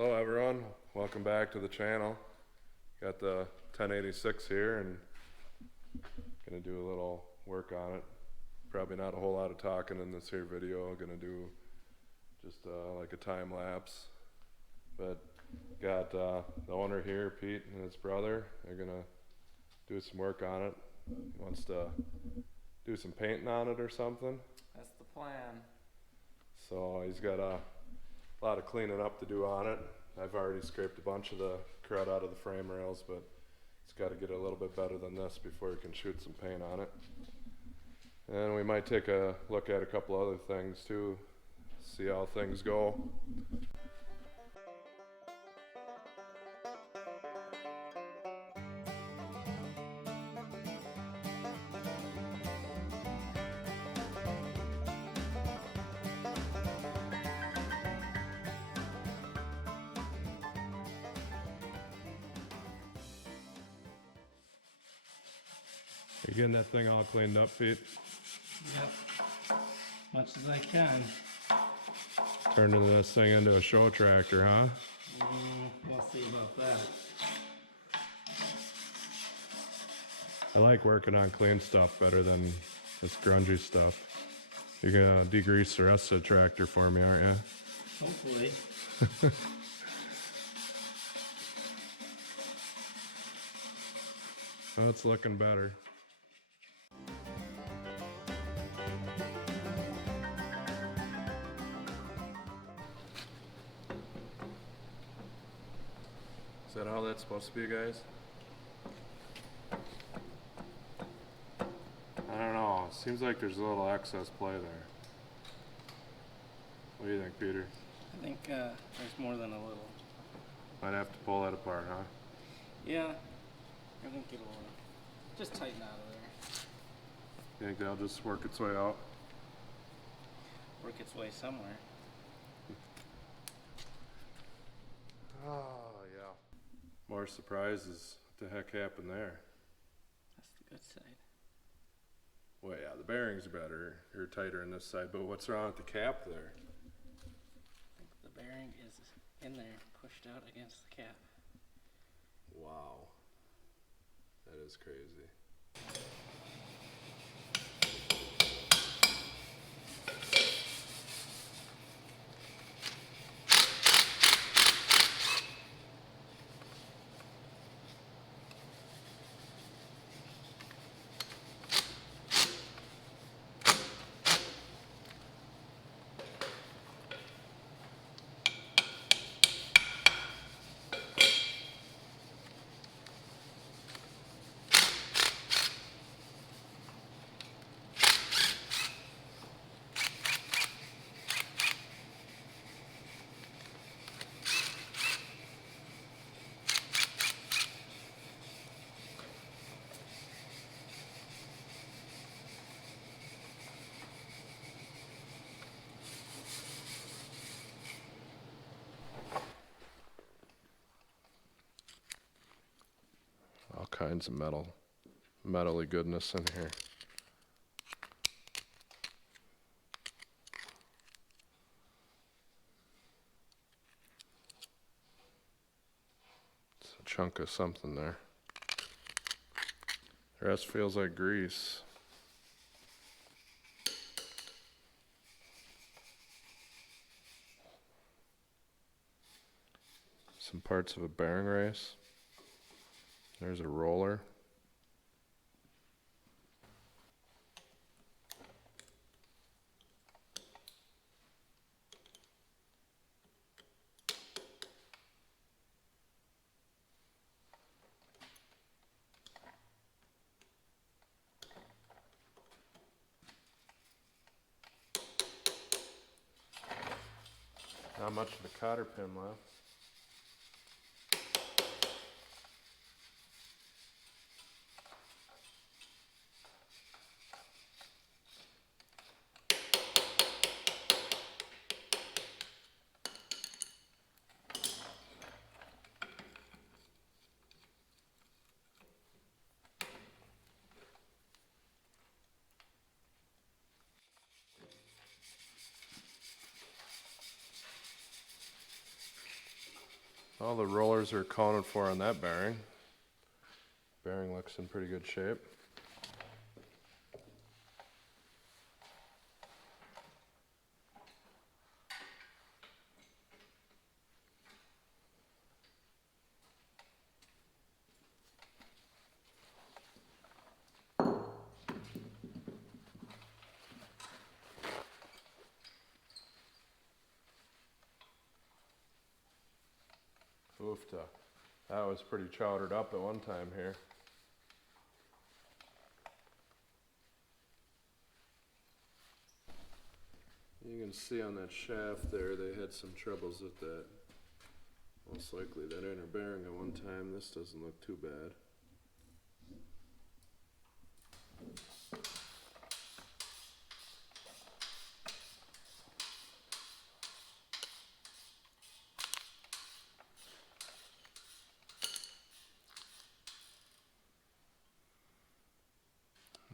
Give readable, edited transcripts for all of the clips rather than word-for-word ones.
Hello everyone, welcome back to the channel. Got the 1086 here and gonna do a little work on it. Probably not a whole lot of talking in this here video. I'm gonna do just like a time lapse. But got the owner here, Pete, and his brother. They're gonna do some work on it. He wants to do some painting on it or something. That's the plan. So he's got a lot of cleaning up to do on it. I've already scraped a bunch of the crud out of the frame rails, but it's got to get a little bit better than this before he can shoot some paint on it. And we might take a look at a couple other things too, see how things go. You getting that thing all cleaned up, Pete? Yep. Much as I can. Turning this thing into a show tractor, huh? We'll see about that. I like working on clean stuff better than this grungy stuff. You're gonna degrease the rest of the tractor for me, aren't you? Hopefully. Oh, it's looking better. Is that how that's supposed to be, guys? I don't know. Seems like there's a little excess play there. What do you think, Peter? I think there's more than a little. Might have to pull that apart, huh? Yeah. I think it'll just tighten out of there. You think that'll just work its way out? Work its way somewhere. Oh, yeah. More surprises. What the heck happened there? That's the good side. Well, yeah, the bearings are better. You're tighter on this side, but what's wrong with the cap there? I think the bearing is in there, pushed out against the cap. Wow. That is crazy. All kinds of metally goodness in here. It's a chunk of something there. The rest feels like grease. Some parts of a bearing race. There's a roller. Not much of the cotter pin left. All the rollers are accounted for on that bearing. Bearing looks in pretty good shape. Oofta. That was pretty chowdered up at one time here. You can see on that shaft there, they had some troubles with that. Most likely that inner bearing at one time. This doesn't look too bad.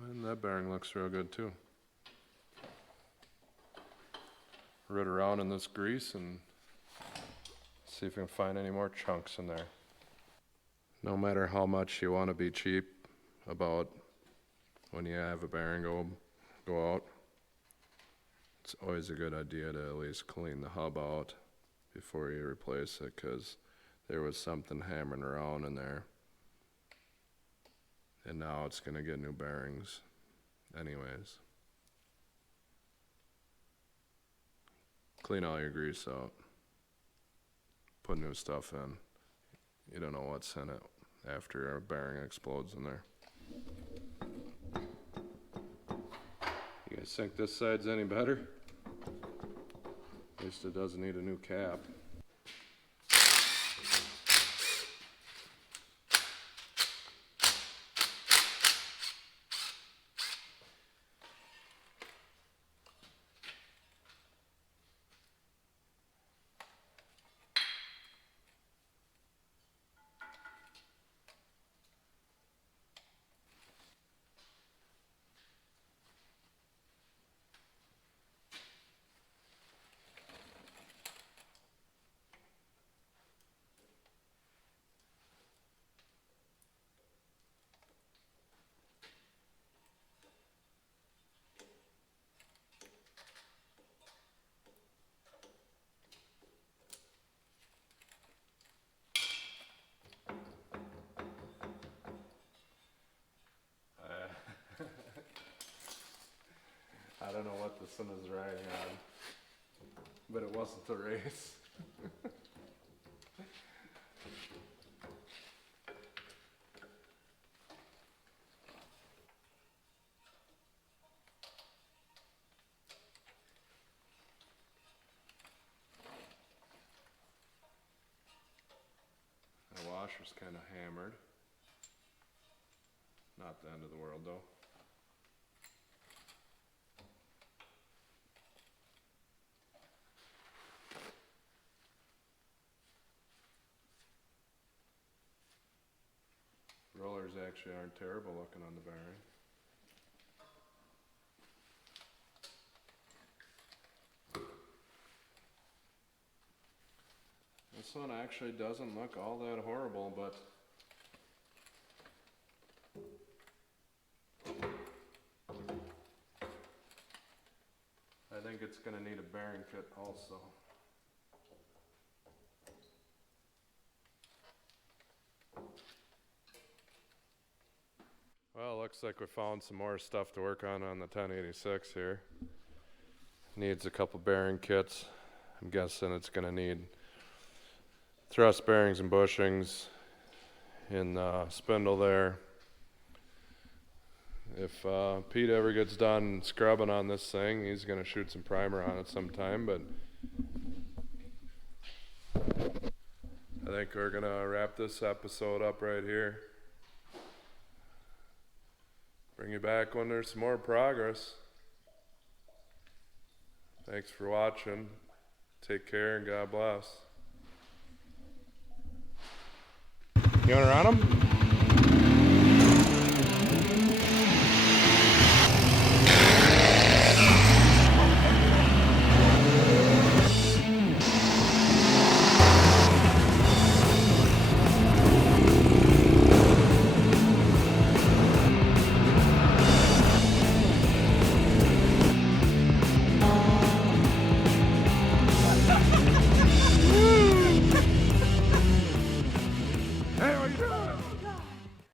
And that bearing looks real good too. Root around in this grease and see if we can find any more chunks in there. No matter how much you want to be cheap about when you have a bearing go out, it's always a good idea to at least clean the hub out before you replace it, because there was something hammering around in there. And now it's going to get new bearings anyways. Clean all your grease out. Put new stuff in. You don't know what's in it after a bearing explodes in there. You guys think this side's any better? At least it doesn't need a new cap. I don't know what this one is riding on, but it wasn't the race. The washer's kind of hammered. Not the end of the world though. Rollers actually aren't terrible looking on the bearing. This one actually doesn't look all that horrible, but I think it's going to need a bearing kit also. Well, looks like we found some more stuff to work on the 1086 here. Needs a couple bearing kits. I'm guessing it's going to need thrust bearings and bushings in the spindle there. If Pete ever gets done scrubbing on this thing, he's going to shoot some primer on it sometime, but I think we're going to wrap this episode up right here. Bring you back when there's some more progress. Thanks for watching. Take care and God bless. You want to run them?